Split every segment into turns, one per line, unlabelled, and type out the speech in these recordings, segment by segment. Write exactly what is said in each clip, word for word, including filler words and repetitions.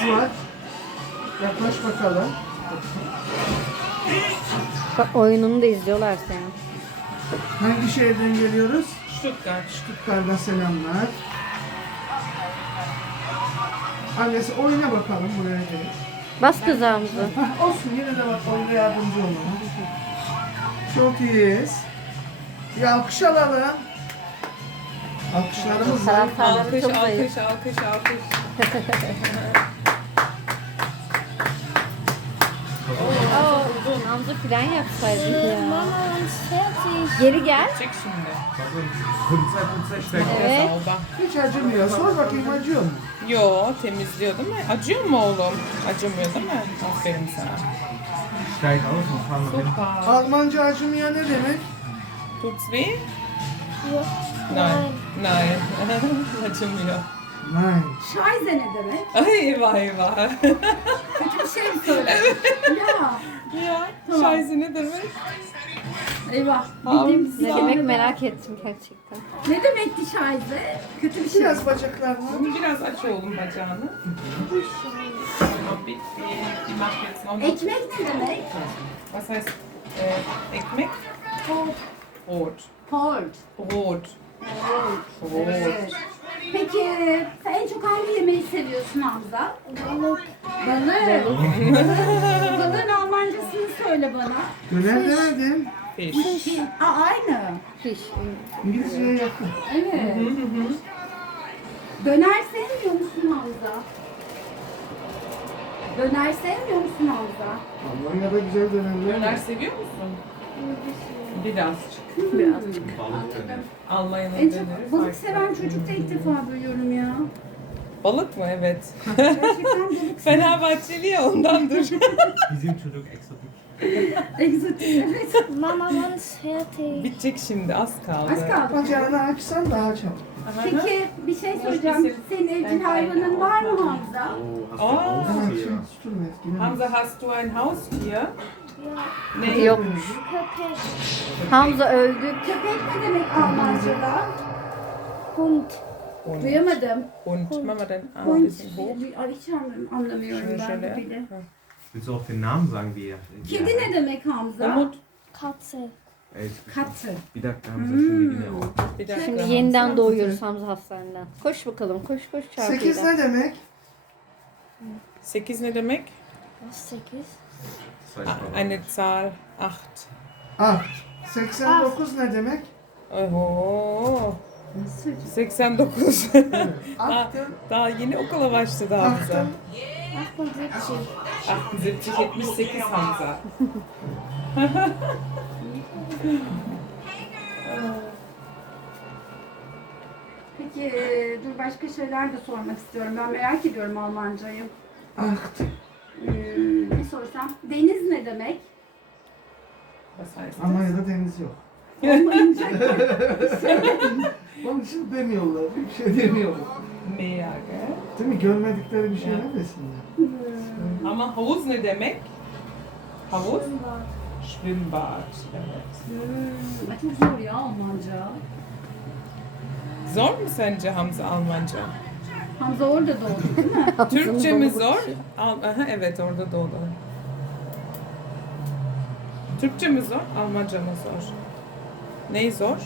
var. Yaklaş bakalım.
Bak, oyununu da izliyorlar seni.
Hangi şehirden geliyoruz?
Stuttgart.
Stuttgart'dan selamlar. Annesi oyuna bakalım buraya gelin.
Bas kızağımızı.
Hah, olsun yine de bak oyuna yardımcı olalım. Çok iyiyiz. Bir alkış alalım. Alkışlarımız var.
Taraftarları
Alkış,
çok zayıf.
alkış, alkış, alkış.
Aa, Hamza fren yapsaydın ya.
Mama, man ist fertig.
Geri gel.
Çek şimdi.
Evet.
Sauber.
Hiç acımıyor. Sor bakayım acıyor mu?
Yo, temizliyor değil mi? Acıyor mu oğlum? Acımıyor değil mi? Aferin sana.
Steig aus und fahr nach hinten.
Super.
Almanca acımıyor ne demek?
Tut's weh?
Ja.
Nein. Nein. Acımıyor.
Nein.
Scheiße ne demek?
Ay eyvah eyvah.
Kötü bir şey mi söyledin? Ya.
Ya,
Tamam.
şahise ne demek?
Eyvah. Bildiğim
Ne demek merak ettim gerçekten.
Ne demekti Scheiße? Kötü bir şey.
Biraz bacaklarını.
Biraz aç oğlum bacağını. Tamam, bitti. Die macht jetzt noch mal.
Ekmek ne demek?
Was heißt äh, Ekmek? Brot.
Port.
Brot. Brot.
Evet. Peki sen en çok hangi yemeği seviyorsun Hamza?
Balık.
Balık. Balığın Almancasını söyle bana.
Döner demedim.
Fisch.
Aa, aynı.
Fiş.
İngilizceye yakın.
Evet. Döner sevmiyor musun Hamza? Döner sevmiyor musun Hamza?
Almanya'da güzel dönerler
Döner
var.
seviyor musun? Birazcık.
Birazcık.
Almanya'nın
En
döneri
çok balık
farklı.
seven çocuk da ilk defa duyuyorum ya.
Balık mı? Evet.
Gerçekten balık
Fenerbahçeli ya ondandır.
Bizim çocuk egzotik.
egzotik. Evet.
Mama, man ist fertig.
Bitecek şimdi, az kaldı.
Az kaldı.
Bacağını açsan daha çabuk.
Peki bir şey soracağım. Senin evcil hayvanın var mı Hamza?
Oh, hast du
Oh.
Hemen
Haustier?
şimdi tutun etkili.
Hamza, hast du ein Haustier?
Ja.
Nee.
Yokmuş.
Köpek.
Hamza öldü.
Köpek ne demek Almanca'da?
Hund.
Hund.
Duyamadım.
Hund. Mama, dein Arm
Hund.
bisschen hoch.
Ay, hiç anlam- anlamıyorum
Şöyle
ben
şöyle.
bu bile.
Ha.
Willst du auch den Namen sagen, wie er?
Kedi ne demek Hamza?
Umut,
Katze.
Ey,
Katı.
Bir dakika Hamza, şimdi yine o.
bir dakika.
Şimdi
Hamza.
yeniden doğuyoruz Hamza hastaneden. Koş bakalım. Koş koş
Sekiz
çarpıyla.
ne demek?
Sekiz ne demek?
Was sekiz?
Zwei
Ah,
Sprachen.
Eine Zahl. Acht.
Ah. seksen dokuz ne demek?
Oho.
Nasıl söyleyeceğim?
seksen dokuz.
Attım.
Daha yeni okula başladı Hamza.
Attım.
achtundsiebzig.
achtundsiebzig, yetmiş sekiz Hamza.
Peki e, dur başka şeyler de sormak istiyorum. Ben merak ediyorum Almancayı.
Acht.
Hmm, ne sorsam? Deniz ne demek?
Was heißt das?
Almanya'da deniz yok.
Olmayınca
Onun için demiyorlar. Bir şey demiyorlar.
Meer, gell?
Değil mi? Görmedikleri bir şey
Ya.
ne desinler?
Ama havuz ne demek? Havuz? Schwimmbad. Evet.
Hmm, ay çok zor ya Almanca.
Zor mu sence Hamza Almanca?
Hamza orada doğdu değil mi?
Türkçe mi zor? Al, aha, evet orada doğdu. Türkçe mi zor? Almanca mı zor? Ney zor?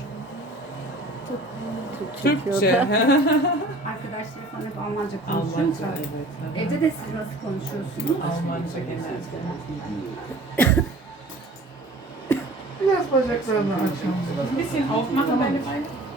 Türkçe.
Arkadaşlar falan hep Almanca
Almanca
konuşuyorlar.
evet.
Evde de siz nasıl konuşuyorsunuz?
Almanca genelde.
Biraz bacaklarını açalım.
Ein bisschen aufmachen deine Beine.